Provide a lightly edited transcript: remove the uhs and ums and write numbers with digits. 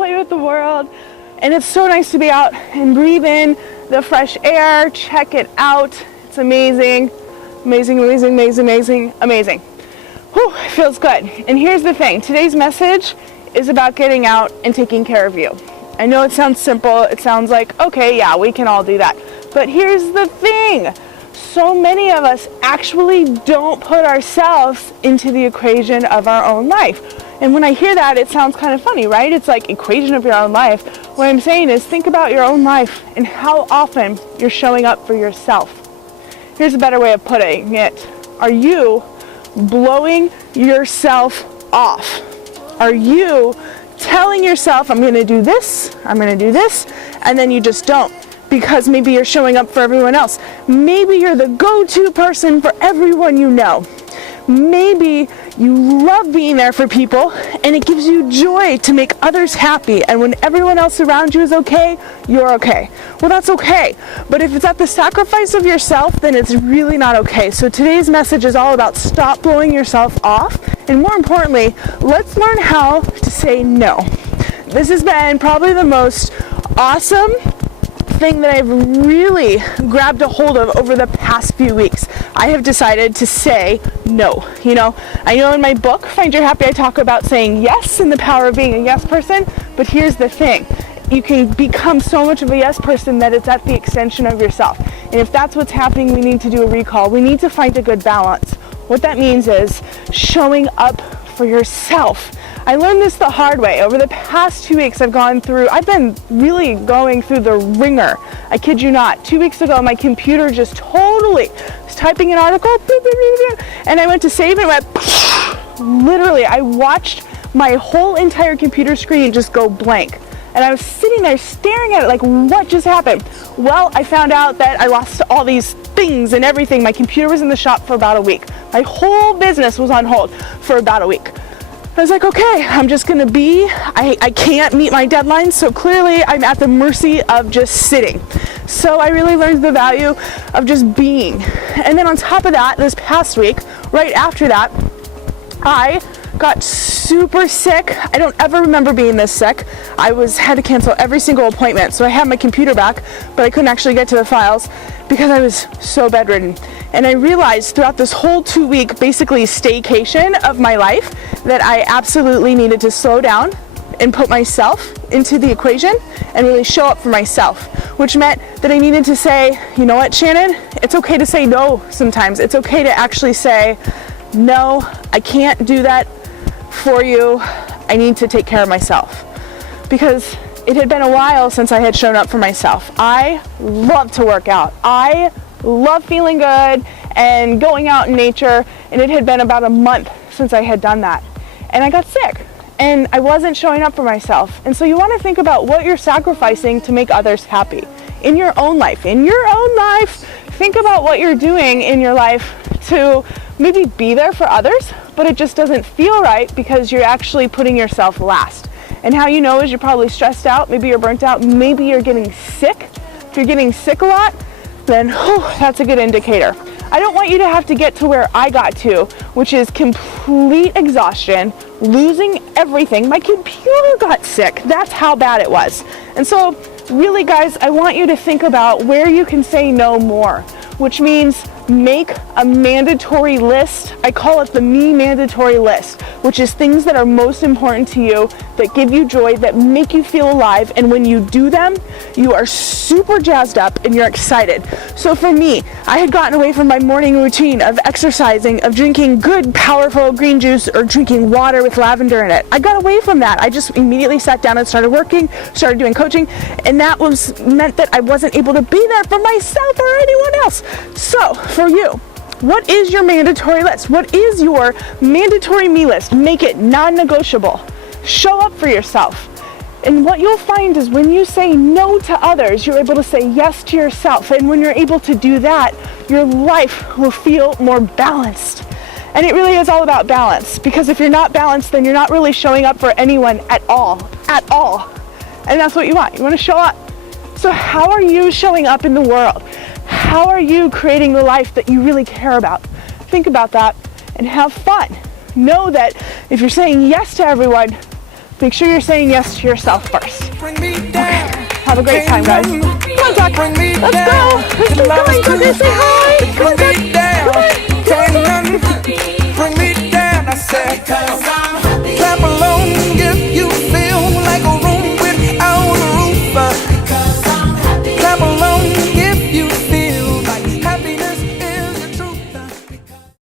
play with the world. And it's so nice to be out and breathe in the fresh air. Check it out. It's amazing. Amazing, amazing, amazing, amazing, amazing. Whew, it feels good. And here's the thing. Today's message is about getting out and taking care of you. I know it sounds simple. It sounds like, okay, yeah, we can all do that. But here's the thing. So many of us actually don't put ourselves into the equation of our own life. And when I hear that, it sounds kind of funny, right? It's like equation of your own life. What I'm saying is think about your own life and how often you're showing up for yourself. Here's a better way of putting it. Are you blowing yourself off? Are you telling yourself, I'm going to do this, I'm going to do this, and then you just don't? Because maybe you're showing up for everyone else. Maybe you're the go-to person for everyone you know. Maybe you love being there for people and it gives you joy to make others happy. And when everyone else around you is okay, you're okay. Well, that's okay. But if it's at the sacrifice of yourself, then it's really not okay. So today's message is all about stop blowing yourself off. And more importantly, let's learn how to say no. This has been probably the most awesome thing that I've really grabbed a hold of over the past few weeks. I have decided to say no. You know, I know in my book, Find Your Happy, I talk about saying yes and the power of being a yes person, but here's the thing. You can become so much of a yes person that it's at the extension of yourself. And if that's what's happening, we need to do a recall. We need to find a good balance. What that means is showing up for yourself. I learned this the hard way. Over the past 2 weeks, I've been really going through the ringer. I kid you not. 2 weeks ago, my computer just totally was typing an article, and I went to save it and went, literally, I watched my whole entire computer screen just go blank. And I was sitting there staring at it like, what just happened? Well, I found out that I lost all these things and everything. My computer was in the shop for about a week. My whole business was on hold for about a week. I was like, okay, I'm just gonna I can't meet my deadlines, so clearly I'm at the mercy of just sitting. So I really learned the value of just being. And then on top of that, this past week, right after that, I got super sick. I don't ever remember being this sick. Had to cancel every single appointment. So I had my computer back, but I couldn't actually get to the files because I was so bedridden. And I realized throughout this whole 2 week, basically staycation of my life, that I absolutely needed to slow down and put myself into the equation and really show up for myself, which meant that I needed to say, you know what, Shannon, it's okay to say no sometimes. It's okay to actually say, no, I can't do that for you. I need to take care of myself. Because it had been a while since I had shown up for myself. I love to work out. I love feeling good and going out in nature, and it had been about a month since I had done that. And I got sick, and I wasn't showing up for myself. And so you want to think about what you're sacrificing to make others happy in your own life. In your own life, think about what you're doing in your life to maybe be there for others, but it just doesn't feel right because you're actually putting yourself last. And how you know is you're probably stressed out, maybe you're burnt out, maybe you're getting sick. If you're getting sick a lot, then that's a good indicator. I don't want you to have to get to where I got to, which is complete exhaustion, losing everything. My computer got sick. That's how bad it was. And so really, guys, I want you to think about where you can say no more, which means make a mandatory list. I call it the me mandatory list, which is things that are most important to you, that give you joy, that make you feel alive. And when you do them, you are super jazzed up and you're excited. So for me, I had gotten away from my morning routine of exercising, of drinking good, powerful green juice or drinking water with lavender in it. I got away from that. I just immediately sat down and started working, started doing coaching, and that meant that I wasn't able to be there for myself or anyone else. So for you, what is your mandatory list? What is your mandatory me list? Make it non-negotiable. Show up for yourself. And what you'll find is when you say no to others, you're able to say yes to yourself. And when you're able to do that, your life will feel more balanced. And it really is all about balance, because if you're not balanced, then you're not really showing up for anyone at all. And that's what you want. You want to show up. So how are you showing up in the world? How are you creating the life that you really care about? Think about that and have fun. Know that if you're saying yes to everyone, Make sure you're saying yes to yourself first. Okay. Have a great time, guys. Come on, Doc. Let's go. Let's keep going. Tucker, say hi. Come on, Doc. Come on. Bring me down, I said.